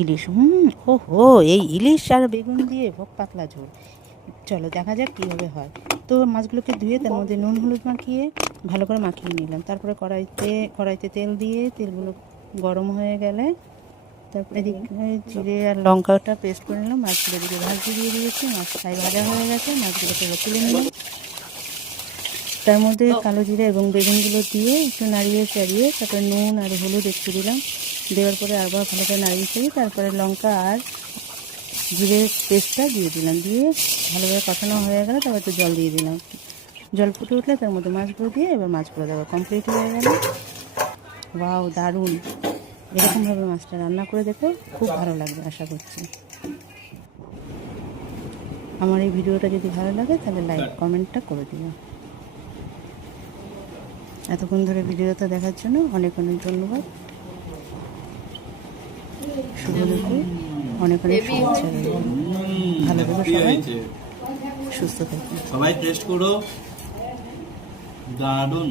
ইলিশ, ওহো, এই ইলিশ আর বেগুন দিয়ে পাতলা ঝোল। চলো দেখা যাক কীভাবে হয়। তো মাছগুলোকে ধুয়ে তার মধ্যে নুন হলুদ মাখিয়ে ভালো করে মাখিয়ে নিলাম। তারপরে কড়াইতে তেল দিয়ে তেলগুলো গরম হয়ে গেলে তারপরে এদিকে জিরে আর লঙ্কাটা পেস্ট করে নিলাম। মাছগুলো এদিকে ভাজতে দিয়ে দিয়েছি। মাছ ফ্রাই ভাজা হয়ে গেছে, মাছগুলোকে এবার তুলে নিলাম। তার মধ্যে কালো জিরে এবং বেগুনগুলো দিয়ে একটু নাড়িয়ে চাড়িয়ে তারপরে নুন আর হলুদ একটু দিলাম। দেওয়ার পরে আবার ভালো করে নাড়িয়ে চাড়িয়ে তারপরে লঙ্কা আর জিরের পেস্টটা দিয়ে দিলাম। দিয়ে ভালোভাবে কষানো হয়ে গেলে তারপর একটু জল দিয়ে দিলাম। জল ফুটে উঠলে তার মধ্যে মাছগুলো দিয়ে এবার মাছগুলো দেওয়া কমপ্লিট হয়ে গেল। ওয়াও, দারুণ! এরকমভাবে মাছটা রান্না করে দেখো, খুব ভালো লাগবে আশা করছি। আমার এই ভিডিওটা যদি ভালো লাগে তাহলে লাইক কমেন্টটা করে দিও। এতক্ষণ ধরে ভিডিওটা দেখার জন্য অনেক অনেক ধন্যবাদ। শুভ দুপুর, অনেক অনেক শুভেচ্ছা রইল। ভালো থেকো সবাই, সুস্থ থাকো। সবাই টেস্ট করো, দারুণ।